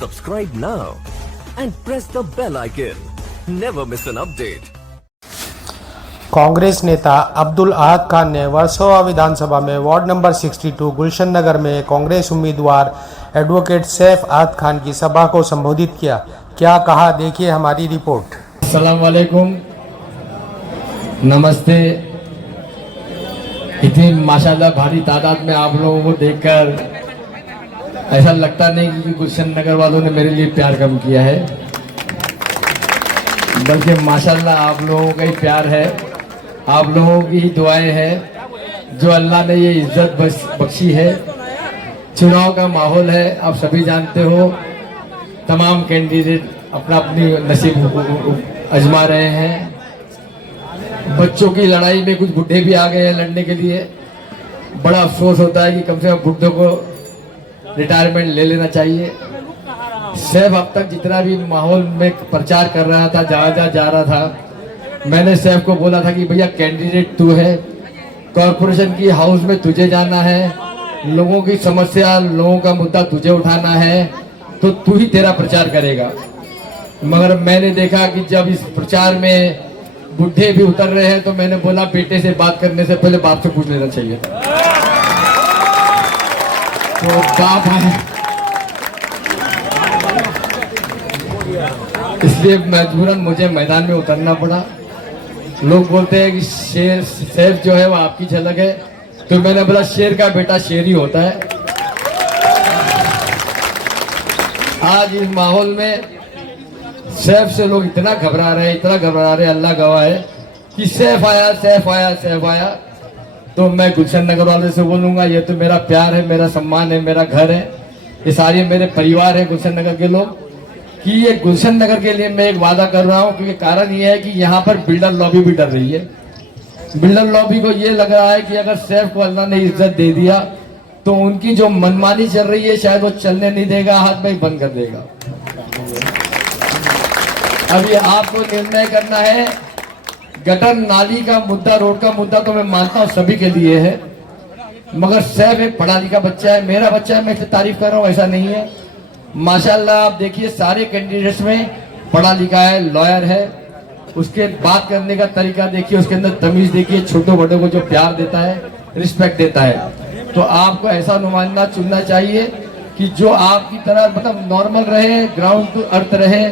Subscribe now and press the bell icon. Never miss an update. Congress नेता अब्दुल अहद खान ने वर्सोवा विधानसभा में ward number 62 गुलशन नगर में कांग्रेस उम्मीदवार एडवोकेट सैफ अहद खान की सभा को संबोधित किया। क्या कहा, देखिए हमारी रिपोर्ट। अस्सलाम वालेकुम, नमस्ते। इतनी माशाल्लाह भारी तादाद में आप लोगों को देखकर ऐसा लगता नहीं कि गुलशन नगर वालों ने मेरे लिए प्यार कम किया है, बल्कि माशाल्लाह आप लोगों का ही प्यार है, आप लोगों की ही दुआएं हैं जो अल्लाह ने ये इज्जत बख्शी है। चुनाव का माहौल है, आप सभी जानते हो, तमाम कैंडिडेट अपना अपनी नसीब आजमा रहे हैं। बच्चों की लड़ाई में कुछ बुढ़े भी आ गए हैं लड़ने के लिए। बड़ा अफसोस होता है कि कम से कम बुढ़ों को रिटायरमेंट ले लेना चाहिए। सैफ अब तक जितना भी माहौल में प्रचार कर रहा था, जहाँ जहाँ जा रहा था, मैंने सैफ को बोला था कि भैया कैंडिडेट तू है, कॉरपोरेशन की हाउस में तुझे जाना है, लोगों की समस्या, लोगों का मुद्दा तुझे उठाना है, तो तू ही तेरा प्रचार करेगा। मगर मैंने देखा कि जब इस प्रचार में बुढ़े भी उतर रहे हैं तो मैंने बोला बेटे से बात करने से पहले बाप से पूछ लेना चाहिए था। तो बाप है, इसलिए मजबूरन मुझे मैदान में उतरना पड़ा। लोग बोलते हैं कि शेर सैफ जो है वो आपकी झलक है, तो मैंने बोला शेर का बेटा शेर ही होता है। आज इस माहौल में सैफ से लोग इतना घबरा रहे हैं, अल्लाह गवाह है कि सैफ आया, सैफ आया, सैफ आया। तो मैं गुलशन नगर वाले से बोलूंगा, ये तो मेरा प्यार है, मेरा सम्मान है, मेरा घर है, ये सारे मेरे परिवार है गुलशन नगर के लोग, कि ये गुलशन नगर के लिए मैं एक वादा कर रहा हूँ। क्योंकि कारण ये है कि यहाँ पर बिल्डर लॉबी भी डर रही है। बिल्डर लॉबी को ये लग रहा है कि अगर सैफ को अल्लाह ने इज्जत दे दिया तो उनकी जो मनमानी चल रही है शायद वो चलने नहीं देगा, हाथ में बंद कर देगा। अब ये आपको निर्णय करना है। गटर नाली का मुद्दा, रोड का मुद्दा तो मैं मानता हूँ सभी के लिए है, मगर सैफ एक पढ़ा लिखा बच्चा है, मेरा बच्चा है, मैं इससे तारीफ कर रहा हूँ, ऐसा नहीं है। माशाल्लाह आप देखिए सारे कैंडिडेट्स में पढ़ा लिखा है, लॉयर है, उसके बात करने का तरीका देखिए, उसके अंदर तमीज देखिए, छोटे बड़े को जो प्यार देता है, रिस्पेक्ट देता है। तो आपको ऐसा नुमाइंदा चुनना चाहिए कि जो आपकी तरह मतलब नॉर्मल रहे, ग्राउंड टू अर्थ रहे।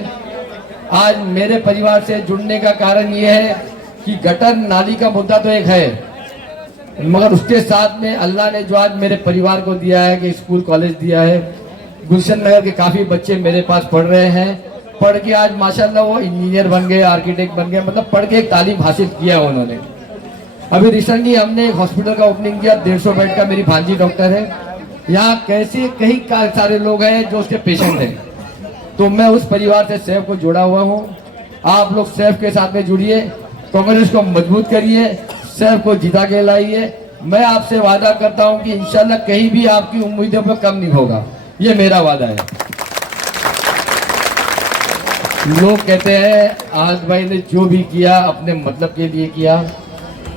आज मेरे परिवार से जुड़ने का कारण ये है कि गटर नाली का मुद्दा तो एक है, मगर उसके साथ में अल्लाह ने जो आज मेरे परिवार को दिया है कि स्कूल कॉलेज दिया है। गुलशन नगर के काफी बच्चे मेरे पास पढ़ रहे हैं, पढ़ के आज माशाल्लाह वो इंजीनियर बन गए, आर्किटेक्ट बन गए, मतलब पढ़ के एक तालीम हासिल किया उन्होंने। अभी रिसेंटली हमने एक हॉस्पिटल का ओपनिंग किया, 150 बेड का, मेरी भांजी डॉक्टर है। यहाँ कैसे कई सारे लोग हैं जो उसके पेशेंट हैं। तो मैं उस परिवार से सैफ को जुड़ा हुआ हूँ। आप लोग सैफ के साथ में जुड़िए, कांग्रेस को मजबूत करिए, सैफ को जिता के लाइए। मैं आपसे वादा करता हूँ कि इंशाल्लाह कहीं भी आपकी उम्मीदों पर कम नहीं होगा, ये मेरा वादा है। लोग कहते हैं अहद भाई ने जो भी किया अपने मतलब के लिए किया,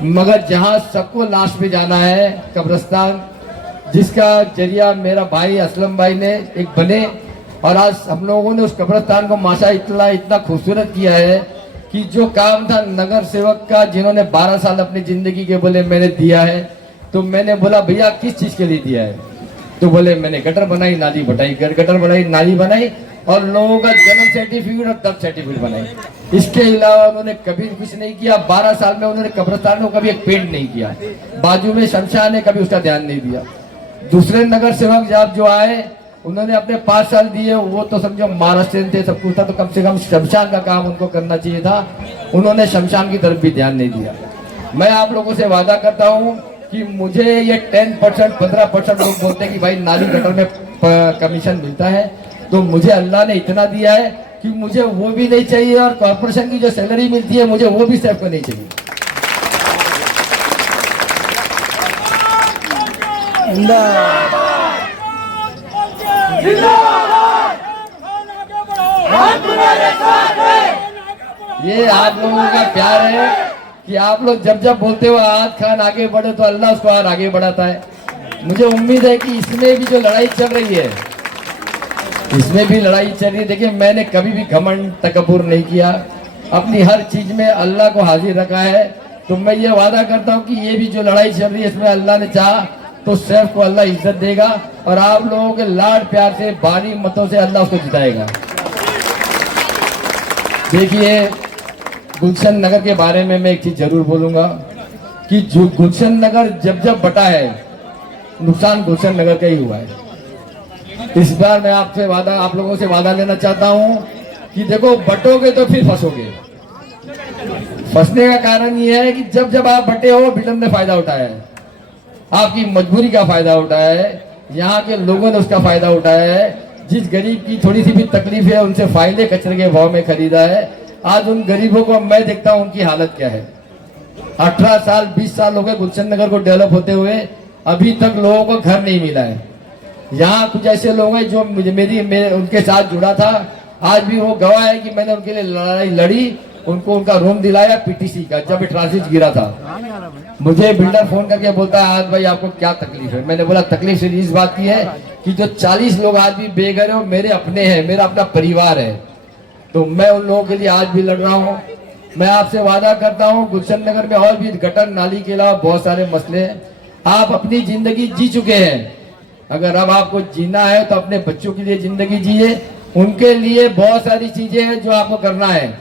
मगर जहां सबको लास्ट में जाना है कब्रिस्तान, जिसका जरिया मेरा भाई असलम भाई ने एक बने, और आज हम लोगों ने उस कब्रिस्तान को माशा इतना खूबसूरत किया है कि जो काम था नगर सेवक का, जिन्होंने 12 साल अपनी जिंदगी के बोले मैंने दिया है, तो मैंने बोला भैया किस चीज के लिए दिया है, तो बोले मैंने गटर बनाई, नाली बनाई, गटर बनाई, नाली बनाई, और लोगों का जन्म सर्टिफिकेट और दर्द सर्टिफिकेट बनाई। इसके अलावा उन्होंने कभी कुछ नहीं किया। 12 साल में उन्होंने कब्रिस्तान को कभी एक पेंट नहीं किया, बाजू में शमशान है, कभी उसका ध्यान नहीं दिया। दूसरे नगर सेवक जब जो आए उन्होंने अपने 5 साल दिए, वो तो समझो महाराष्ट्र थे, सब कुछ था, तो कम से कम शमशान का काम उनको करना चाहिए था, उन्होंने शमशान की तरफ भी ध्यान नहीं दिया। मैं आप लोगों से वादा करता हूँ कि मुझे ये 10%, 15% लोग बोलते हैं कि भाई नाली गटर में कमीशन मिलता है, तो मुझे अल्लाह ने इतना दिया है कि मुझे वो भी नहीं चाहिए, और कॉर्पोरेशन की जो सैलरी मिलती है मुझे वो भी सैफ को नहीं चाहिए। ये आप लोगों का प्यार है कि आप लोग जब जब बोलते हो अहद खान आगे बढ़े तो अल्लाह उसको और आगे बढ़ाता है। मुझे उम्मीद है कि इसमें भी जो लड़ाई चल रही है इसमें भी लड़ाई चल रही है। देखिए, मैंने कभी भी घमंड तकब्बुर नहीं किया, अपनी हर चीज में अल्लाह को हाजिर रखा है। तो मैं ये वादा करता हूँ कि ये भी जो लड़ाई चल रही है इसमें अल्लाह ने चाहा तो सैफ को अल्लाह इज्जत देगा और आप लोगों के लाड प्यार से भारी मतों से अल्लाह उसको जिताएगा। देखिए, गुलशन नगर के बारे में मैं एक चीज जरूर बोलूंगा कि जो गुलशन नगर जब बटा है, नुकसान गुलशन नगर का ही हुआ है। इस बार मैं आपसे आप लोगों से वादा लेना चाहता हूं कि देखो, बटोगे तो फिर फंसोगे। फंसने का कारण ये है कि जब आप बटे हो, ब्रिटेन ने फायदा उठाया है, आपकी मजबूरी का फायदा उठाया है, यहाँ के लोगों ने उसका फायदा उठाया है। जिस गरीब की थोड़ी सी भी तकलीफ है उनसे फायदे कचरे के भाव में खरीदा है। आज उन गरीबों को मैं देखता हूं उनकी हालत क्या है। 18 साल 20 साल हो गए गुलशन नगर को डेवलप होते हुए, अभी तक लोगों को घर नहीं मिला है। यहाँ कुछ ऐसे लोग हैं जो मेरे उनके साथ जुड़ा था, आज भी वो गवाह है कि मैंने उनके लिए लड़ाई लड़ी, उनको उनका रूम दिलाया पीटीसी का जब ट्रांसिट गिरा था। मुझे बिल्डर फोन करके बोलता है, आज भाई आपको क्या तकलीफ है? मैंने बोला तकलीफ सिर्फ इस बात की है कि जो 40 लोग आज भी बेघर है मेरे अपने हैं, मेरा अपना परिवार है। तो मैं उन लोगों के लिए आज भी लड़ रहा हूँ। मैं आपसे वादा करता हूँ, गुलशन नगर में और भी गटर नाली के अलावा बहुत सारे मसले हैं। आप अपनी जिंदगी जी चुके हैं, अगर अब आपको जीना है तो अपने बच्चों के लिए जिंदगी जिए। उनके लिए बहुत सारी चीजें हैं जो आपको करना है,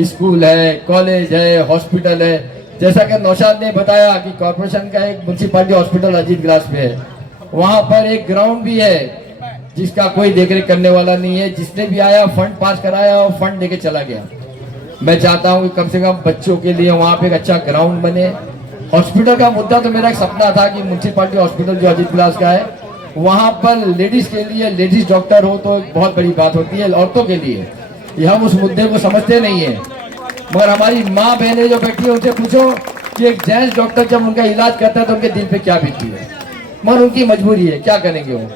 स्कूल है, कॉलेज है, हॉस्पिटल है। जैसा कि नौशाद ने बताया कि कॉर्पोरेशन का एक म्युनिसिपैलिटी हॉस्पिटल अजीत ग्रास पे है, वहां पर एक ग्राउंड भी है जिसका कोई देखरेख करने वाला नहीं है। जिसने भी आया फंड पास कराया और फंड लेके चला गया। मैं चाहता हूं कि कम से कम बच्चों के लिए वहां पे एक अच्छा ग्राउंड बने। हॉस्पिटल का मुद्दा तो मेरा एक सपना था कि म्युनिसिपैलिटी हॉस्पिटल जो अजीत ग्रास का है, वहां पर लेडीज के लिए लेडीज डॉक्टर हो तो बहुत बड़ी बात होती है औरतों के लिए। ये हम उस मुद्दे को समझते नहीं है, मगर हमारी माँ बहनें जो बैठी है उनसे पूछो कि एक जेंट्स डॉक्टर जब उनका इलाज करता है तो उनके दिल पे क्या बीतती है। मगर उनकी मजबूरी है, क्या करेंगे वो,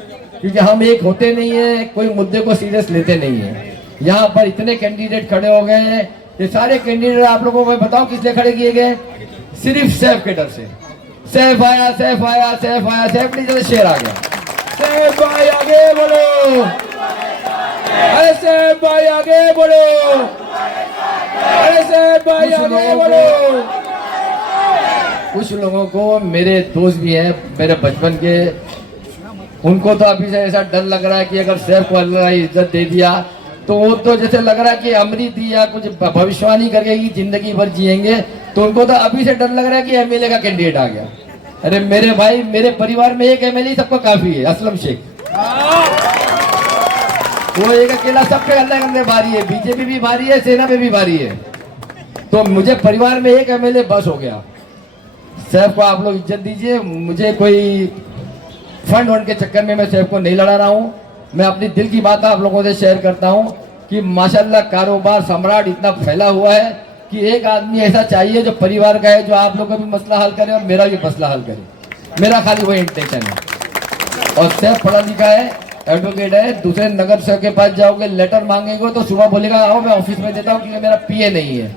क्योंकि हम एक होते नहीं है, कोई मुद्दे को सीरियस लेते नहीं है। यहाँ पर इतने कैंडिडेट खड़े हो गए हैं, ये सारे कैंडिडेट आप लोगों को बताओ किस लिए खड़े किए गए? सिर्फ सैफ के डर से। सैफ आया, सैफ आया, सैफ आया, सैफ नहीं जैसे शेर आ गया। सैफ भाई आगे बोलो, अरे सैफ भाई आगे बोलो, अरे सैफ भाई आगे बोलो। कुछ लोगों को, मेरे दोस्त भी हैं मेरे बचपन के, उनको तो अभी से ऐसा डर लग रहा है कि अगर सैफ को अल्लाह ने इज्जत दे दिया तो वो तो जैसे लग रहा है कि अमृत या कुछ भविष्यवाणी करके कि जिंदगी भर जिएंगे। तो उनको तो अभी से डर लग रहा है कि एमएलए का कैंडिडेट आ गया। अरे मेरे भाई, मेरे परिवार में एक एमएलए सबको काफी है, असलम शेख। वो एक अकेला सबके अल्लाह करने भारी है, बीजेपी भी भारी है, सेना में भी भारी है। तो मुझे परिवार में एक एमएलए बस हो गया। सैफ को आप लोग इज्जत दीजिए। मुझे कोई फंड वंड के चक्कर में मैं सैफ को नहीं लड़ा रहा हूं। मैं अपनी दिल की बात आप लोगों से शेयर करता हूं कि माशाल्लाह कारोबार सम्राट इतना फैला हुआ है कि एक आदमी ऐसा चाहिए जो परिवार का है, जो आप लोगों का भी मसला हल करे और मेरा भी मसला हल करे। मेरा खाली वही इंटेंशन है। और सैफ पढ़ा लिखा है, एडवोकेट है। दूसरे नगर सेवक के पास जाओगे, लेटर मांगेंगे तो सुबह बोलेगा आओ मैं ऑफिस में देता हूँ क्योंकि मेरा पीए नहीं है।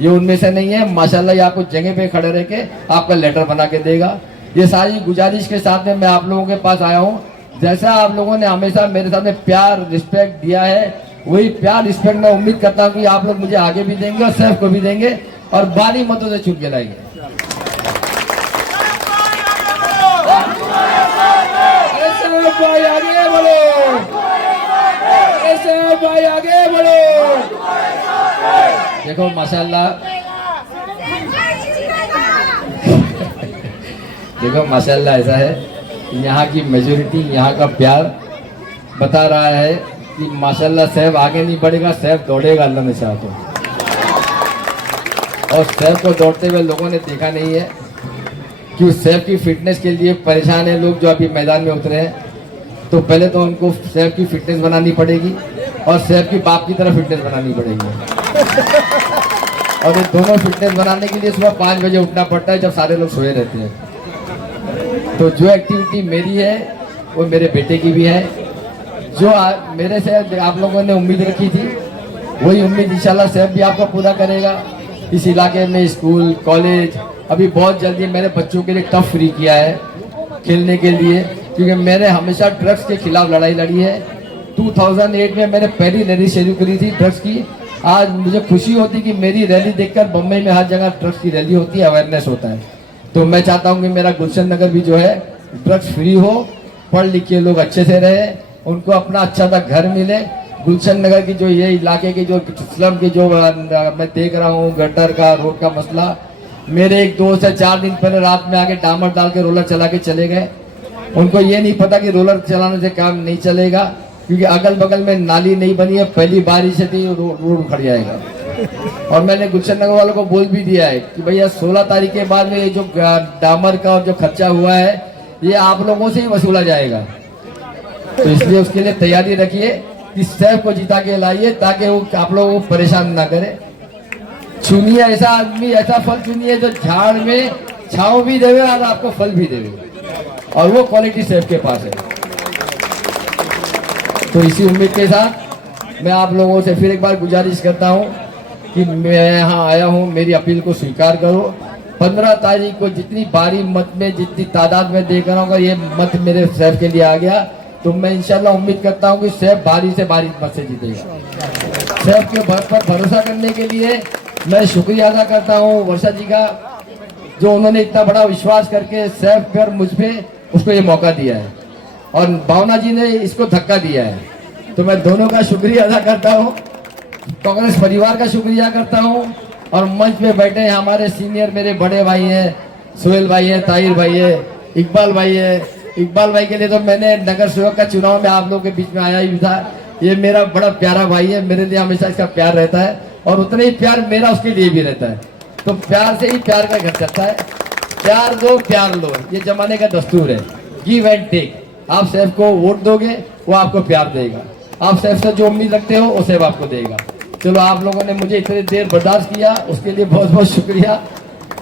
ये उनमें से नहीं है। माशाल्लाह ये आपको जगह पे खड़े रह के आपका लेटर बना के देगा। ये सारी गुजारिश के साथ में मैं आप लोगों के पास आया हूँ। जैसा आप लोगों ने हमेशा मेरे साथ में प्यार रिस्पेक्ट दिया है, वही प्यार रिस्पेक्ट मैं उम्मीद करता हूँ कि आप लोग मुझे आगे भी देंगे और सैफ को भी देंगे और भारी मतों से चुन के लाएंगे। भाई आगे बोलो, भाई आगे बोलो। देखो माशाल्लाह, देखो माशाल्लाह ऐसा है, यहाँ की मेजोरिटी, यहाँ का प्यार बता रहा है कि माशाल्लाह सैफ आगे नहीं बढ़ेगा, सैफ दौड़ेगा अल्लाह ने चाहा तो। और सैफ को दौड़ते हुए लोगों ने देखा नहीं है कि उस सैफ की फिटनेस के लिए परेशान है लोग जो अभी मैदान में उतरे हैं। तो पहले तो उनको सैफ की फिटनेस बनानी पड़ेगी और सैफ की बाप की तरह फिटनेस बनानी पड़ेगी। और ये दोनों फिटनेस बनाने के लिए सुबह 5 बजे उठना पड़ता है जब सारे लोग सोए रहते हैं। तो जो एक्टिविटी मेरी है वो मेरे बेटे की भी है। जो मेरे से आप लोगों ने उम्मीद रखी थी वही उम्मीद इंशाल्लाह सैफ भी आपको पूरा करेगा। इस इलाके में स्कूल कॉलेज अभी बहुत जल्दी मैंने बच्चों के लिए टफ फ्री किया है खेलने के लिए, क्योंकि मैंने हमेशा ड्रग्स के खिलाफ लड़ाई लड़ी है। 2008 में मैंने पहली रैली शुरू करी थी ड्रग्स की। आज मुझे खुशी होती कि मेरी रैली देखकर बम्बई में हर जगह ड्रग्स की रैली होती है, अवेयरनेस होता है। तो मैं चाहता हूं कि मेरा गुलशन नगर भी जो है ड्रग्स फ्री हो, पढ़ लिख के लोग अच्छे से रहे, उनको अपना अच्छा सा घर मिले। गुलशन नगर की जो ये इलाके की जो स्लम की जो मैं देख रहा हूँ, गटर का, रोड का मसला, मेरे एक दोस्त है 4 दिन पहले रात में आके डामर डाल के रोलर चला के चले गए। उनको ये नहीं पता कि रोलर चलाने से काम नहीं चलेगा, क्योंकि अगल बगल में नाली नहीं बनी है, पहली बारिश से रोड उखड़ जाएगा। और मैंने गुलशन नगर वालों को बोल भी दिया है कि भैया 16 तारीख के बाद में ये जो डामर का जो खर्चा हुआ है ये आप लोगों से ही वसूला जाएगा। तो इसलिए उसके लिए तैयारी रखिए कि सैफ को जिता के लाइए, ताकि वो आप लोगों को परेशान ना करे। चुनिए ऐसा आदमी, ऐसा फल चुनिए जो झाड़ में छांव भी देवे और आपको फल भी देवे, और वो क्वालिटी सैफ के पास है। तो इसी उम्मीद के साथ मैं आप लोगों से फिर एक बार गुजारिश करता हूं कि मैं यहाँ आया हूं, मेरी अपील को स्वीकार करो। 15 तारीख को जितनी भारी मत में, जितनी तादाद में देख रहा हूँ, ये मत मेरे सैफ के लिए आ गया तो मैं इंशाल्लाह उम्मीद करता हूँ कि सैफ भारी से भारी मत से जीतेगा। सैफ के पर भरोसा करने के लिए मैं शुक्रिया अदा करता हूँ वर्षा जी का, जो उन्होंने इतना बड़ा विश्वास करके सैफ पर मुझ पे उसको ये मौका दिया है, और भावना जी ने इसको धक्का दिया है। तो मैं दोनों का शुक्रिया अदा करता हूँ, कांग्रेस परिवार का शुक्रिया करता हूँ, और मंच पे बैठे हमारे सीनियर मेरे बड़े भाई हैं, सोहेल भाई है, ताहिर भाई है, इकबाल भाई है। इकबाल भाई के लिए तो मैंने नगर सेवक का चुनाव में आप लोगों के बीच में आया ही था। ये मेरा बड़ा प्यारा भाई है, मेरे लिए हमेशा इसका प्यार रहता है, और उतना ही प्यार मेरा उसके लिए भी रहता है। तो प्यार से ही प्यार का घर चलता है। प्यार दो प्यार लो, ये जमाने का दस्तूर है, गिव एंड टेक। आप सैफ को वोट दोगे, वो आपको प्यार देगा। आप सैफ से जो उम्मीद रखते हो वो सैफ आपको देगा। चलो, आप लोगों ने मुझे इतनी देर बर्दाश्त किया, उसके लिए बहुत बहुत शुक्रिया।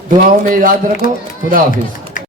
दुआओं में याद रखो। खुदा हाफिज।